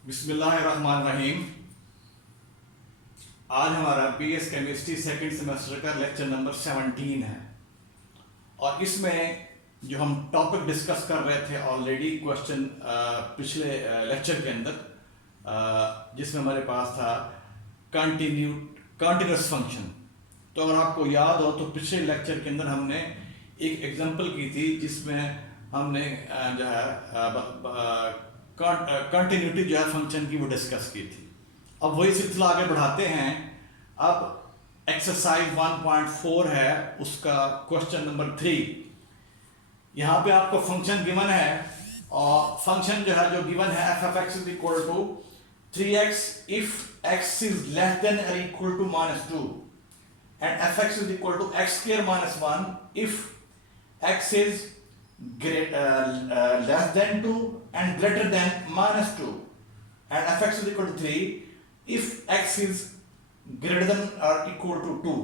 बिस्मिल्लाहिर्रहमानिर्रहीम। आज हमारा बीएस केमिस्ट्री सेकंड सेमेस्टर का लेक्चर नंबर 17 है और इसमें जो हम टॉपिक डिस्कस कर रहे थे ऑलरेडी क्वेश्चन पिछले लेक्चर के अंदर जिसमें हमारे पास था कंटिन्यूस फंक्शन। तो अगर आपको याद हो तो पिछले लेक्चर के अंदर हमने एक एग्जांपल की थी जिसमें हमने जो है कंटिन्यूटी जो है फंक्शन की वो डिस्कस की थी। अब वही सिलसिला आगे बढ़ाते हैं। अब एक्सरसाइज 1.4 है, उसका क्वेश्चन नंबर 3। यहाँ पे आपको फंक्शन गिवन है और फंक्शन जो है जो गिवन है f f x is equal to 3x if x is less than और equal to -2 and f x is equal to x square -1 if x is less than 2 and greater than -2 and fx is equal to 3 if x is greater than or equal to 2।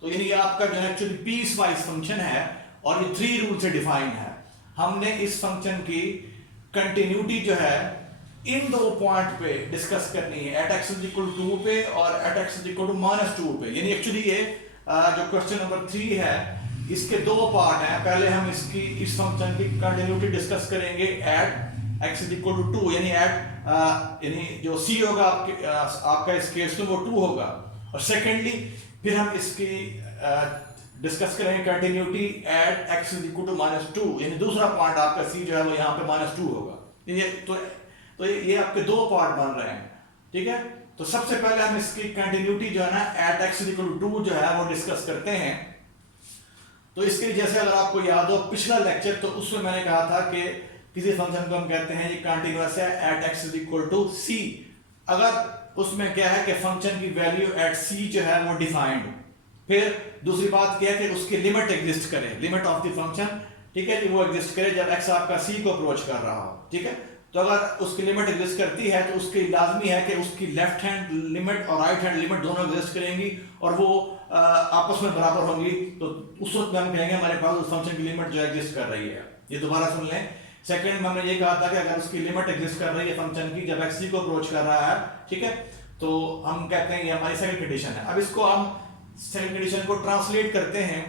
तो यानी ये आपका जो है actually piece wise function है और ये 3 rule से डिफाइन है। हमने इस फंक्शन की कंटिन्यूटी जो है इन दो पॉइंट पे डिस्कस करनी है, at x is equal to 2 पे और at x is equal to -2 पे। यानी एक्चुअली ये जो क्वेश्चन नंबर 3 है इसके दो पार्ट हैं। पहले हम इस फंक्शन की कंटिन्यूटी डिस्कस करेंगे at x is equal to 2, यानी जो c होगा आपका इस केस में वो 2 होगा। और सेकेंडली फिर हम इसकी डिस्कस करेंगे continuity at x is equal to -2, यानी दूसरा पॉइंट आपका c जो है वो यहाँ पे -2 होगा। तो ये आपके दो पार्ट बन रहे हैं, ठीक है। तो सबसे पहले हम इसकी कंटिन्यूटी जो है ना at x is equal to 2 जो है वो डिस्कस करते हैं। तो इसके लिए जैसे अगर आपको याद हो पिछला लेक्चर, तो उसमें मैंने कहा था कि किसी फंक्शन को हम कहते हैं ये कंटीन्यूअस है at x is equal to c। अगर उसमें क्या है कि फंक्शन की वैल्यू एट c जो है वो डिफाइंड। फिर दूसरी बात क्या है कि उसकी लिमिट एग्जिस्ट करे, लिमिट ऑफ द फंक्शन, ठीक है, वो एग्जिस्ट करे जब x आपका c को अप्रोच कर रहा हो, ठीक है। तो अगर उसकी लिमिट एग्जिस्ट करती है तो उसकी लाजमी है कि उसकी लेफ्ट हैंड लिमिट और राइट हैंड लिमिट दोनों एग्जिस्ट करेंगी और वो आपस में बराबर होंगी। तो उस वक्त हम कहेंगे हमारे पास उस फंक्शन की लिमिट जो एग्जिस्ट कर रही है। ये दोबारा सुन लें। सेकंड में हमने ये कहा था कि अगर उसकी लिमिट एग्जिस्ट कर रही है फंक्शन की जब x को अप्रोच कर रहा है, ठीक है, तो हम कहते हैं ये हमारी सेकंड कंडीशन है। अब इसको हम सेकंड कंडीशन को ट्रांसलेट करते हैं।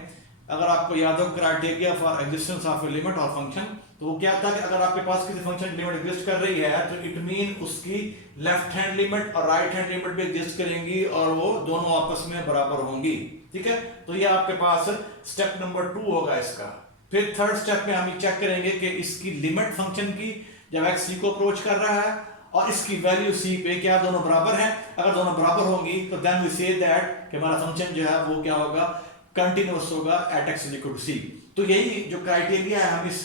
अगर आपको याद हो criteria for existence of a limit और फंक्शन, तो वो क्या था कि अगर आपके पास किसी फंक्शन की लिमिट एग्जिस्ट कर रही है तो इट मीन उसकी लेफ्ट हैंड लिमिट और राइट हैंड लिमिट भी एग्जिस्ट करेंगी और वो दोनों आपस में बराबर होंगी, ठीक है। तो ये आपके पास स्टेप नंबर 2 होगा इसका। फिर थर्ड स्टेप में हम चेक करेंगे कि इसकी लिमिट फंक्शन की जब x c को अप्रोच कर रहा है और इसकी वैल्यू c पे क्या दोनों बराबर हैं। अगर दोनों बराबर होंगी तो देन वी से दैट कि हमारा फंक्शन जो है वो क्या होगा, कंटीन्यूअस होगा at x is equal to c। तो यही जो क्राइटेरिया है हम इस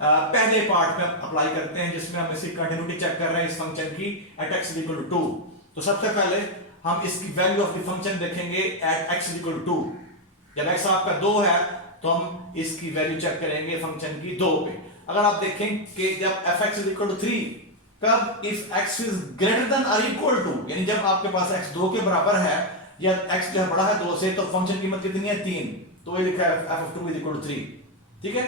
पहले पार्ट में अप्लाई करते हैं जिसमें हम इसकी कंटिन्यूटी चेक कर रहे हैं इस फंक्शन की at x is equal to 2। तो सबसे पहले हम इसकी वैल्यू ऑफ द फंक्शन देखेंगे at x is equal to 2। जब x आपका 2 है तो हम इसकी वैल्यू चेक करेंगे फंक्शन की 2 पे। अगर आप देखें कि जब f(x) इज इक्वल टू 3, कब if x is greater than और इक्वल टू, यानी जब आपके पास x 2 के बराबर है या x जो है बड़ा है 2 से, तो फंक्शन की कीमत कितनी है 3। तो ये लिखा है f(2) इज इक्वल टू 3, ठीक है।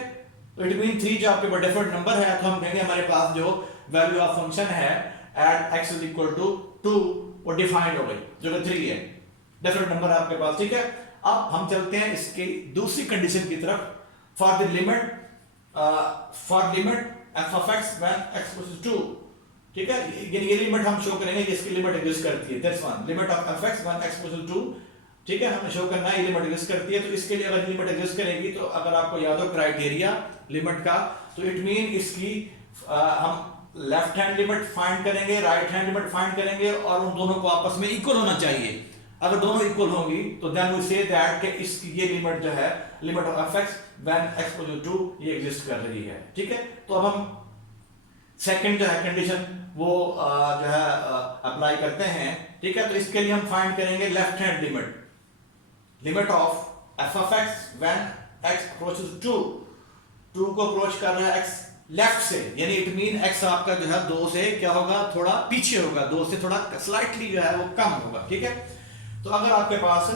तो इट मीन 3 जो आपके पास डिफरेंट नंबर है तो हम कहेंगे हमारे पास जो वैल्यू ऑफ फंक्शन है at x is equal to 2 वो डिफाइंड हो गई, जो कि 3 है, डिफरेंट नंबर है आपके पास, ठीक है। अब हम चलते हैं इसकी दूसरी कंडीशन की तरफ। For the limit f of x when x goes to 2, ठीक है। ये लिमिट हम शो करेंगे जिसकी लिमिट एग्जिस्ट करती है, that's one limit of f x when x goes to 2, ठीक है। हमें शो करना है ये लिमिट एग्जिस्ट करती है। तो इसके लिए अगर लिमिट एग्जिस्ट करेगी तो अगर आपको याद हो क्राइटेरिया लिमिट का, तो इट मीन इसकी हम लेफ्ट हैंड लिमिट फाइंड करेंगे, राइट हैंड लिमिट फाइंड करेंगे और उन दोनों को आपस में इक्वल होना चाहिए। अगर दोनों इक्वल होंगी तो देन वी से दैट कि इसकी ये लिमिट जो है limit of f x when x goes to 2 ये एग्जिस्ट कर रही है, ठीक है। तो अब हम सेकंड जो है कंडीशन वो जो है अप्लाई करते हैं, ठीक है। तो इसके लिए हम फाइंड करेंगे left hand limit, limit of f of x when x approaches 2 को अप्रोच कर रहा है x लेफ्ट से, यानी इट मीन x आपका जो है 2 से क्या होगा, थोड़ा पीछे होगा, 2 से थोड़ा स्लाइटली जो है वो कम होगा, ठीक है। तो अगर आपके पास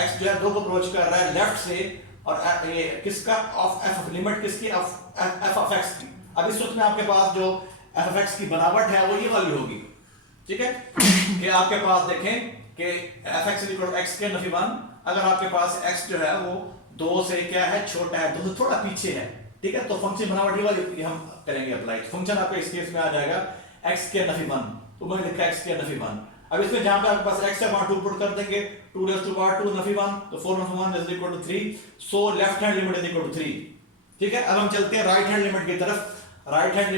x जो है 2 को अप्रोच कर रहा है लेफ्ट से और ये किसका ऑफ f लिमिट किसकी f of x की। अब इस वक्त में आपके पास जो f of x की बनावट है वो ये वाली होगी, ठीक है कि आपके पास देखें कि fx इक्वल टू x के नफी 1, अगर आपके पास x जो है वो 2 से क्या है छोटा है, 2 से थोड़ा पीछे है, ठीक है, तो फंक्शन बनावटी वाली हम करेंगे अप्लाई। फंक्शन आपके इस केस में आ जाएगा x के नफी 1, तो मैंने लिखा x के नफी 1। अब इसमें जहां पे आपके पास x है वहां 2 पुट कर देंगे, 2 raised to power 2 नफी 1, तो 4 नफी 1 is equal to 3, so left hand limit is equal to 3। ठीक है, अब हम चलते हैं राइट हैंड लिमिट की तरफ। Right hand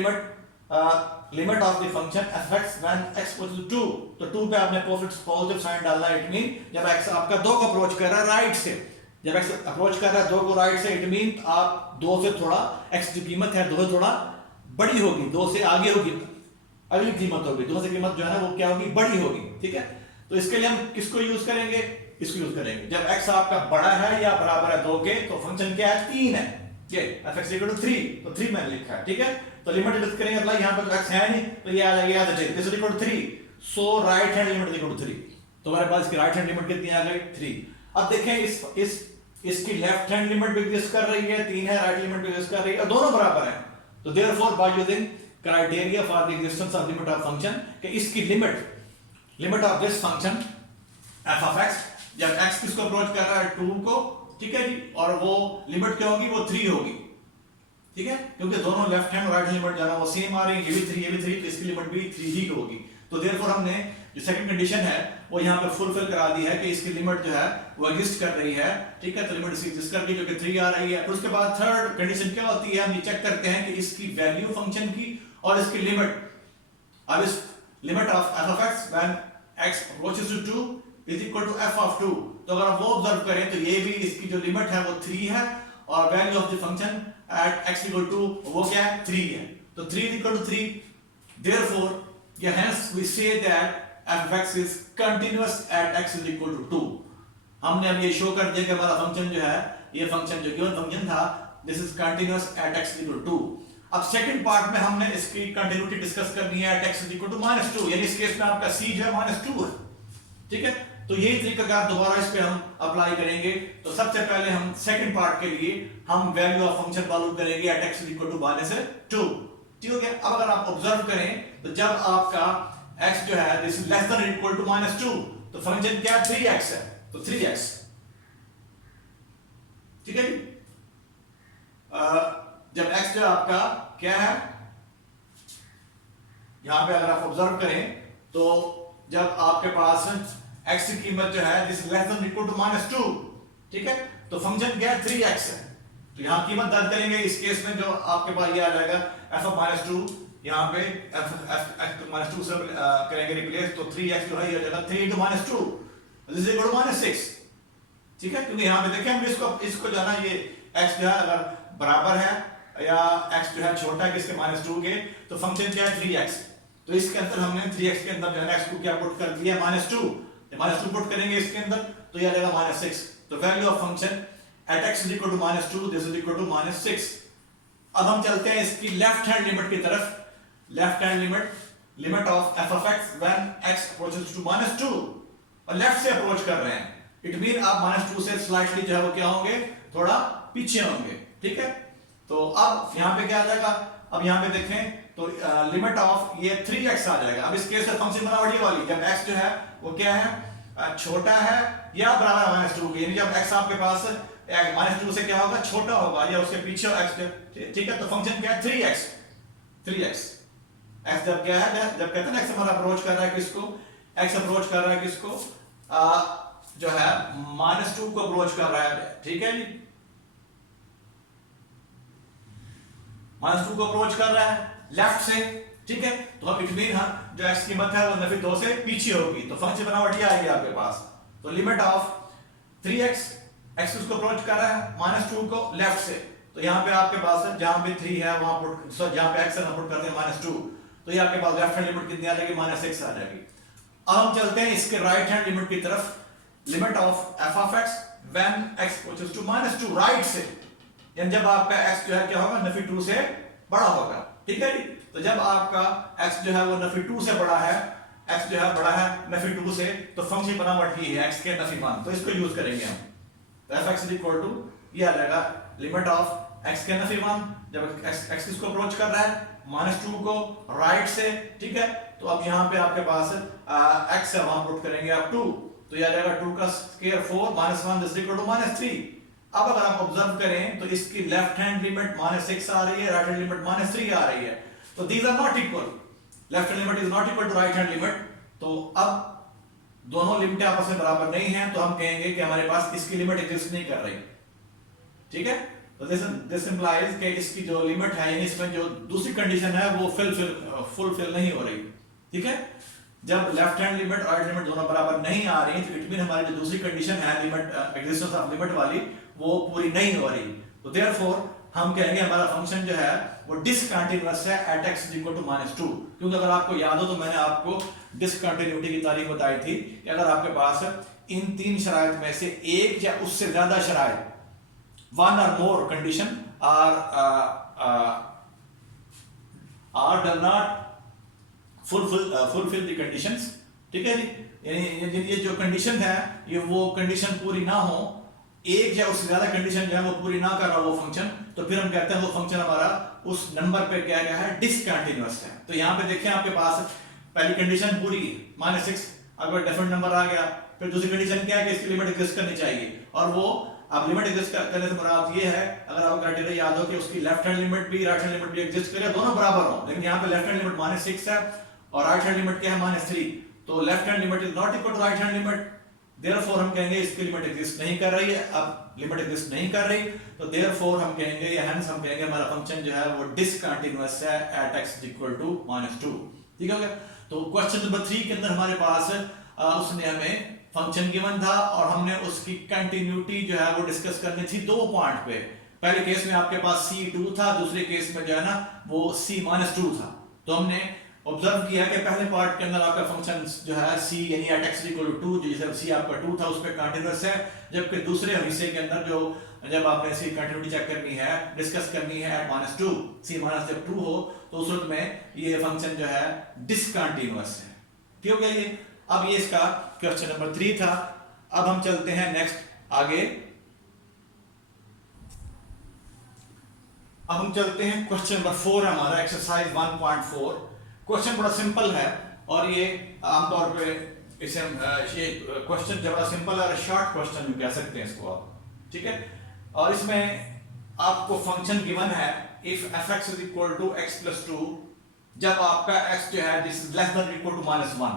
limit of the function fx when x equal to 2, तो 2 पे आपने पॉजिटिव साइन डालना है। इट मीन जब x आपका 2 को अप्रोच कर रहा है राइट से, जब x अप्रोच कर रहा है 2 को राइट से, इट मीन आप 2 से थोड़ा x की कीमत है 2 से थोड़ा बड़ी होगी, 2 से आगे होगी, अगली कीमत होगी, 2 से कीमत जो है ना वो क्या होगी, बड़ी होगी। ठीक है, तो इसके लिए हम किसको यूज करेंगे, इसको यूज करेंगे। जब x आपका बड़ा है या बराबर है 2 के, तो फंक्शन क्या है, 3 है, ये fx इक्वल टू 3, तो 3 मैंने लिखा है। ठीक है, तो लिमिट यूज करेंगे अप्लाई, यहां पर x है नहीं तो ये आ जाएगा this is equal to 3, so right hand limit equal to 3। तो हमारे पास इसकी राइट हैंड लिमिट कितनी आ गई, 3। अब देखें इसकी लेफ्ट हैंड लिमिट भी एग्जिस्ट कर रही है, 3 है, राइट लिमिट भी एग्जिस्ट कर रही है, और दोनों बराबर हैं। तो therefore by using criteria for the existence of limit of function, कि इसकी limit of this function f of x, जब x किसको अप्रोच कर रहा है 2 को, ठीक है जी, और वो लिमिट क्या होगी, वो 3 होगी। ठीक है, क्योंकि दोनों लेफ्ट हैंड और राइट हैंड लिमिट जाना वो सेम आ रही है, ये भी 3 ये भी 3, तो इसकी लिमिट भी 3 ही होगी। तो देयरफॉर हमने जो सेकंड कंडीशन है वो यहाँ पर फुलफिल करा दी है कि इसकी लिमिट जो है वो एग्जिस्ट कर रही है। ठीक है, तो लिमिट इसकी एग्जिस्ट कर रही है जो कि 3 आ रही है। फिर उसके बाद थर्ड कंडीशन क्या होती है, हम ये चेक करते हैं कि इसकी वैल्यू फंक्शन की और इसकी लिमिट। अब इस limit of f of x when x approaches to 2 is equal to f of 2, तो अगर आप वो ऑब्जर्व करें तो ये भी इसकी जो लिमिट है वो 3 है, और value of the function at x equal to वो क्या है, 3 है। तो 3 is equal to 3, therefore hence we say that f of x is continuous at x is equal to 2। हमने अब ये शो कर दिया कि हमारा फंक्शन जो है, ये फंक्शन जो गिवन फंक्शन था, this is continuous at x equal to 2। अब सेकंड पार्ट में हमने इसकी कंटिन्यूटी डिस्कस करनी है at x is equal to -2, यानी इस केस में आपका c जो है -2 है। ठीक है, तो यही तरीका दोबारा इस पे हम अप्लाई करेंगे। तो सबसे पहले हम सेकंड पार्ट के लिए हम वैल्यू ऑफ फंक्शन वैल्यू करेंगे एट x इक्वल टू -2। ठीक है, अब अगर आप ऑब्जर्व करें तो जब आपका x जो है this is less than equal to -2, तो फंक्शन क्या 3x है, तो 3x। ठीक है जी, जब x जो आपका क्या है, यहां पे अगर आप ऑब्जर्व करें तो जब आपके पास x की कीमत जो है this is less than equal to -2, ठीक है, तो फंक्शन क्या 3x है। तो यहां कीमत दर्ज करेंगे, इस केस में जो आपके पास ये आ जाएगा f ऑफ -2, यहां पे f -2 से करेंगे रिप्लेस, तो 3x जो है ये हो जाएगा 3 into -2 this is equal to -6। ठीक है, क्योंकि यहां पे देखें हम इसको जो है ना, ये x जो है अगर बराबर है या x जो है छोटा है किसके -2 के, तो फंक्शन क्या है 3x। तो इसके अंदर हमने 3x के अंदर जो है x को क्या पुट कर दिया, -2 पुट करेंगे इसके अंदर, तो ये आ जाएगा -6। तो value of function at x is equal to -2, this is equal to -6। अब हम चलते हैं इसकी लेफ्ट हैंड लिमिट की तरफ। Left hand limit of f of x when x approaches to -2, और लेफ्ट से अप्रोच कर रहे हैं, इट मीन आप -2 से स्लाइटली जो है वो क्या होंगे, थोड़ा पीछे होंगे। ठीक है, तो अब यहां पे क्या आ जाएगा, अब यहां पे देखें तो लिमिट ऑफ ये 3x आ जाएगा। अब इस केस में फंक्शन बनावटी वाली, जब x जो है वो क्या है, छोटा है या बराबर -2 के, यानी जब x आपके पास -2 से क्या होगा, छोटा होगा या उसके पीछे x। ठीक है, तो फंक्शन क्या है 3x। x जब क्या है, जब कहते हैं ना x हमारा अप्रोच कर रहा है किसको, x अप्रोच कर रहा है किसको, जो है -2 को अप्रोच कर रहा है। ठीक है जी, -2 को अप्रोच कर रहा है लेफ्ट से। ठीक है, तो अब इट मीन जो x कीमत है वो नफी 2 से पीछे होगी, तो फंक्शन बनावटी आएगी आपके पास। तो लिमिट ऑफ 3x, x उसको अप्रोच कर रहा है -2 को लेफ्ट से, तो यहाँ पे आपके पास जहां पे 3 है वहां पुट, जहां पे x है पुट करते हैं -2, तो ये आपके पास लेफ्ट हैंड लिमिट कितनी आ जाएगी, -6 आ जाएगी। अब हम चलते हैं इसके राइट हैंड लिमिट की तरफ। Limit of f of x when x approaches to -2 right से, यानी जब आपका x जो है क्या होगा, नफी 2 से बड़ा होगा। ठीक है जी, तो जब आपका x जो है वो नफी 2 से बड़ा है, x जो है बड़ा है नफी 2 से, तो फंक्शन बनावट ही है x के नफी 1, तो इसको यूज करेंगे हम। तो f x is equal to ये आ जाएगा लिमिट ऑफ x के नफी 1, जब x किसको अप्रोच कर रहा है, -2 को राइट से, ठीक है। तो अब यहाँ पे आपके पास x है, वहां पुट करेंगे आप 2, तो यह आ जाएगा 2 का स्क्वायर 4 -1 दिस इक्वल टू -3। अब अगर आप ऑब्जर्व करें तो इसकी लेफ्ट हैंड लिमिट -6 आ रही है, राइट हैंड लिमिट -3 आ रही है, तो these are not equal, left hand limit is not equal to right hand limit. तो अब दोनों लिमिटें आपस में बराबर नहीं है, तो हम कहेंगे कि हमारे पास इसकी लिमिट एग्जिस्ट नहीं कर रही, ठीक है। तो दिस इंप्लाइज कि इसकी जो लिमिट है, यानी इसमें जो दूसरी कंडीशन है वो फुलफिल नहीं हो रही, ठीक है। जब लेफ्ट हैंड लिमिट और राइट लिमिट दोनों बराबर नहीं आ रही, तो इट मीन हमारी जो दूसरी कंडीशन है लिमिट एग्जिस्टेंस ऑफ लिमिट वाली, वो पूरी नहीं हो रही। तो देयरफॉर हम कहेंगे हमारा फंक्शन जो है वो डिसकंटीन्यूअस है एट x इक्वल टू -2, क्योंकि अगर आपको याद हो तो मैंने आपको डिसकंटीन्यूटी की तारीफ बताई थी कि अगर आपके पास इन 3 शराइत में से एक या उससे ज्यादा शराइत, one or more condition are does not fulfill the conditions, ठीक है जी। यानी ये जो कंडीशन है, ये वो कंडीशन पूरी ना हो, एक या उससे ज्यादा कंडीशन जो है वो पूरी ना कर रहा वो फंक्शन, तो फिर हम कहते हैं वो फंक्शन हमारा उस नंबर पे क्या गया है, डिसकंटीन्यूअस है। तो यहाँ पे देखिए आपके पास पहली कंडीशन पूरी -6, अगर डिफरेंट नंबर आ गया, फिर दूसरी कंडीशन क्या है कि इसकी लिमिट एग्जिस्ट करनी चाहिए, और वो अब लिमिट एग्जिस्ट करने से मुराद ये है, अगर आपको क्राइटेरिया याद हो कि उसकी लेफ्ट हैंड लिमिट भी राइट हैंड लिमिट भी एग्जिस्ट करे, दोनों बराबर हो। लेकिन यहाँ पे लेफ्ट हैंड लिमिट -6 है और राइट हैंड लिमिट क्या है, -3, तो left hand limit is not equal to right hand limit, therefore हम कहेंगे इसकी लिमिट एग्जिस्ट नहीं कर रही है। अब लिमिट एग्जिस्ट नहीं कर रही, तो देयरफॉर हम कहेंगे या हेंस हम कहेंगे हमारा फंक्शन जो है वो डिसकंटीन्यूअस है एट x इक्वल टू -2, ठीक है। तो क्वेश्चन नंबर 3 के अंदर हमारे पास उसने हमें फंक्शन गिवन था और हमने उसकी कंटिन्यूटी जो है वो डिस्कस करनी थी 2 पॉइंट पे। पहले केस में आपके पास c2 था, दूसरे केस में जो है ना वो c-2 था। तो हमने ऑब्जर्व किया कि पहले पार्ट के अंदर आपका फंक्शन जो है c यानी एट x इक्वल टू 2, जैसे c आपका 2 था उस पे कंटीन्यूअस है, जबकि दूसरे हिस्से के अंदर जो जब आपने c कंटिन्यूटी चेक करनी है, डिस्कस करनी है एट -2, c माइनस जब 2 हो, तो उस वक्त में ये फंक्शन जो है डिसकंटीन्यूअस है, ठीक हो गया ये। अब ये इसका क्वेश्चन नंबर 3 था। अब हम चलते हैं नेक्स्ट आगे, अब हम चलते हैं क्वेश्चन नंबर 4 हमारा एक्सरसाइज 1.4। क्वेश्चन बड़ा सिंपल है और ये आमतौर पे इसे ये क्वेश्चन जो बड़ा सिंपल है, शॉर्ट क्वेश्चन भी कह सकते हैं इसको आप, ठीक है। और इसमें आपको फंक्शन गिवन है if fx is equal to x plus 2, जब आपका x जो है this is less than equal to -1,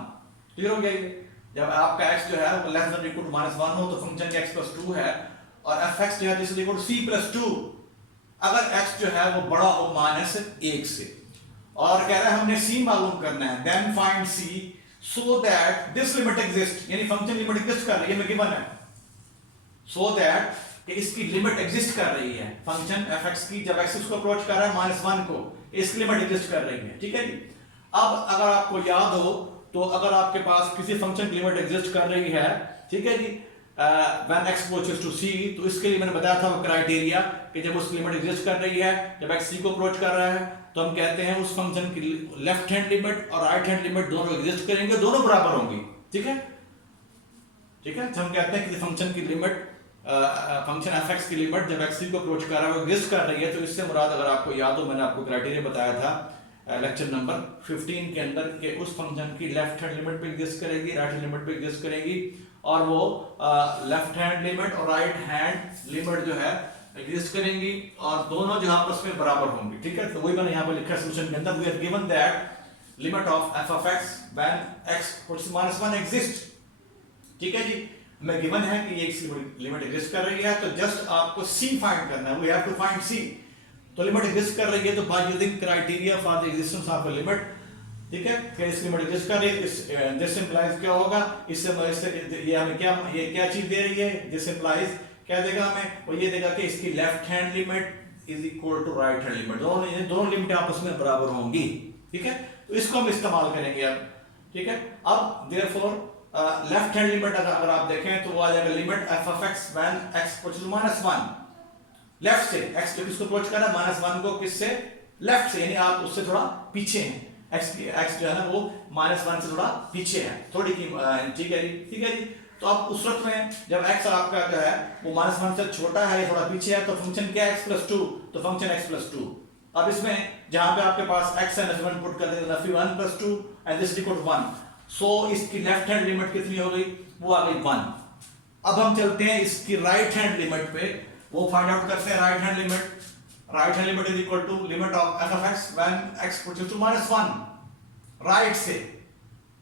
clear हो गया ये। जब आपका x जो है वो लेस देन इक्वल टू -1 हो, तो फंक्शन x प्लस 2 है, और fx जो है this is equal to c plus 2 अगर x जो है वो बड़ा हो -1 से, और कह रहा है हमने c मालूम करना है, then find c so that this limit exist, यानी फंक्शन लिमिट एग्जिस्ट कर रही है, गिवन है, सो दैट कि इसकी लिमिट एग्जिस्ट कर रही है, फंक्शन fx की जब x इसको अप्रोच कर रहा है -1 को, इसकी लिमिट एग्जिस्ट कर रही है, ठीक है जी। अब अगर आपको याद हो तो अगर आपके पास किसी फंक्शन की लिमिट एग्जिस्ट कर रही है, ठीक है जी, when x approaches to c, तो इसके लिए मैंने बताया था वो क्राइटेरिया कि जब उसकी लिमिट एग्जिस्ट कर रही है, जब x c को अप्रोच कर रहा है, तो हम कहते हैं उस फंक्शन की लेफ्ट हैंड लिमिट और राइट हैंड लिमिट दोनों एग्जिस्ट करेंगे, दोनों बराबर होंगी, ठीक है, ठीक है। तो हम कहते हैं कि फंक्शन की लिमिट फंक्शन fx की लिमिट जब x c को अप्रोच कर रहा है वो एग्जिस्ट कर रही है, तो इससे मुराद अगर आपको याद हो मैंने आपको क्राइटेरिया बताया था लेक्चर नंबर 15 के अंदर कि उस फंक्शन की लेफ्ट हैंड लिमिट पे एग्जिस्ट करेगी, राइट हैंड लिमिट पे एग्जिस्ट करेगी, और वो लेफ्ट हैंड लिमिट और राइट हैंड लिमिट जो है एग्जिस्ट करेंगी, और दोनों जो आपस में बराबर होंगी, ठीक है। तो वही मैंने यहाँ पे लिखा है सॉल्यूशन के अंदर, we have given that limit of f of x when x puts -1 exist, ठीक है जी। हमें गिवन है कि ये लिमिट एग्जिस्ट कर रही है, तो जस्ट आपको c फाइंड करना है, we have to find c। तो लिमिट एग्जिस्ट कर रही है, तो by using criteria for the existence of a limit, ठीक है, कि इस लिमिट एग्जिस्ट कर रही है, दिस इंप्लाइज क्या होगा, इससे ये हमें क्या चीज दे रही है, दिस इंप्लाइज क्या देगा हमें, वो ये देगा कि इसकी left hand limit is equal to right hand limit, दोनों लिमिट आपस में बराबर होंगी, ठीक है। तो इसको हम इस्तेमाल करेंगे अब, ठीक है। अब देयरफॉर लेफ्ट हैंड लिमिट अगर आप देखें तो वो आ जाएगा limit f of x when x approaches to -1, left से x जो किसको अप्रोच कर रहा है -1 को, किससे, लेफ्ट से, यानी आप उससे थोड़ा पीछे हैं, x जो है ना वो -1 से थोड़ा पीछे है, थोड़ी की, ठीक है जी, ठीक है जी। तो अब उस वक्त में जब x आपका जो है वो -1 से छोटा है, थोड़ा पीछे है, तो फंक्शन क्या है x प्लस 2, तो फंक्शन x प्लस 2। अब इसमें जहां पे आपके पास x एंड f1 पुट कर देंगे नफी 1 + 2 and this equal to 1। So इसकी लेफ्ट हैंड लिमिट कितनी हो गई, वो आ गई 1। अब हम चलते हैं इसकी राइट हैंड लिमिट पे, वो फाइंड आउट करते हैं right hand limit. Right hand limit is equal to limit of f of x when x approaches to -1। राइट से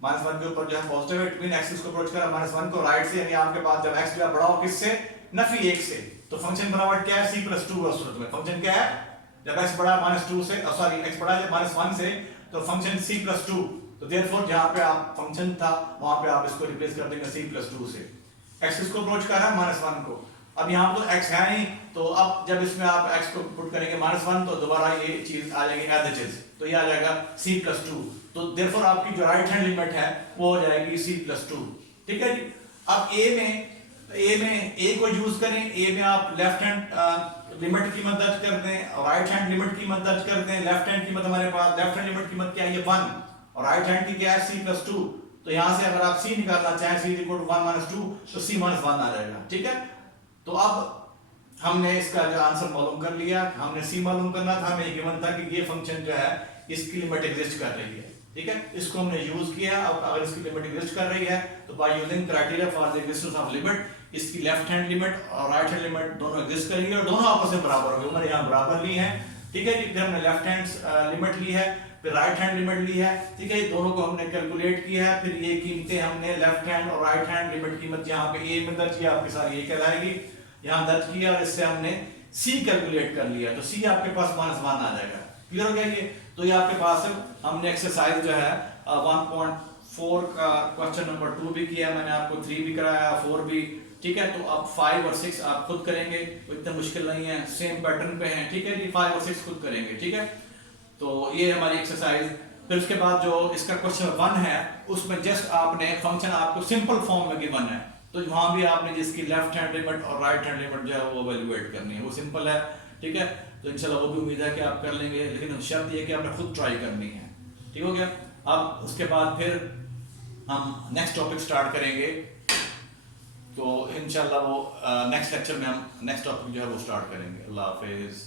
-1 के ऊपर जो है पॉजिटिव है, इट मीन x इसको अप्रोच करा -1 को राइट से, यानी आपके पास जब x जो बड़ा हो किससे, नफी 1 से, तो फंक्शन बराबर क्या है, c + 2 उस सूरत में फंक्शन क्या है, जब x बड़ा -2 से, सॉरी x बड़ा जब -1 से, तो फंक्शन c + 2, तो देयरफॉर जहां पे आप फंक्शन था वहां पे आप इसको रिप्लेस कर देंगे c + 2 से। x इसको अप्रोच कर रहा है -1 को, अब यहाँ तो x है नहीं, तो अब जब इसमें आप x को पुट करेंगे -1 तो दोबारा ये चीज आ जाएगी एज इट इज, तो ये आ जाएगा c + 2, तो देयरफॉर आपकी जो राइट हैंड लिमिट है वो हो जाएगी c + 2। ठीक है जी। अब a में a को यूज करें, a में आप लेफ्ट हैंड लिमिट की कीमत दर्ज कर दें, राइट हैंड लिमिट की कीमत दर्ज कर दें। लेफ्ट हैंड कीमत हमारे पास, लेफ्ट हैंड लिमिट कीमत क्या है, ये 1, और राइट हैंड की क्या है, c + 2, तो यहां से अगर आप c निकालना चाहें, c = 1 - 2, तो c - 1 आ जाएगा। ठीक है, तो अब हमने इसका जो आंसर मालूम कर लिया, हमने c मालूम करना था, हमें गिवन था कि ये फंक्शन जो है इसकी लिमिट एग्जिस्ट कर रही है। ठीक है, इसको हमने यूज किया। अब अगर इसकी लिमिट एग्जिस्ट कर रही है तो by using criteria for the existence of limit, इसकी लेफ्ट हैंड लिमिट और राइट हैंड लिमिट दोनों एग्जिस्ट करेंगे और दोनों आपस में बराबर होंगे, उम्र यहां बराबर ली है। ठीक है जी, फिर हमने लेफ्ट हैंड लिमिट ली है, फिर राइट हैंड लिमिट ली है। ठीक है, दोनों को हमने कैलकुलेट किया है, फिर ये कीमतें हमने लेफ्ट हैंड और राइट हैंड लिमिट कीमत यहाँ पे ए में दर्ज किया, आपके साथ ये कहलाएगी, यहाँ दर्ज किया, और इससे हमने c कैलकुलेट कर लिया, तो c आपके पास -1 आ जाएगा। क्लियर हो गया ये? तो ये आपके पास हमने एक्सरसाइज जो है 1.4 का क्वेश्चन नंबर 2 भी किया, मैंने आपको 3 भी कराया, 4 भी। ठीक है, तो अब 5 और 6 आप खुद करेंगे, इतना मुश्किल नहीं है, सेम पैटर्न पे हैं। ठीक है जी, 5 और 6 खुद करेंगे। ठीक है, तो ये हमारी एक्सरसाइज। फिर उसके बाद जो इसका क्वेश्चन 1 है, उसमें जस्ट आपने फंक्शन आपको सिंपल फॉर्म में गिवन है, तो वहां भी आपने जिसकी लेफ्ट हैंड लिमिट और राइट हैंड लिमिट जो है वो वैल्यूएट करनी है, वो सिंपल है। ठीक है, तो इंशाल्लाह वो भी उम्मीद है कि आप कर लेंगे, लेकिन शर्त ये कि आपने खुद ट्राई करनी है। ठीक हो गया? अब उसके बाद फिर हम नेक्स्ट टॉपिक स्टार्ट करेंगे, तो इंशाल्लाह वो नेक्स्ट लेक्चर में हम नेक्स्ट टॉपिक जो है वो स्टार्ट करेंगे। अल्लाह हाफिज।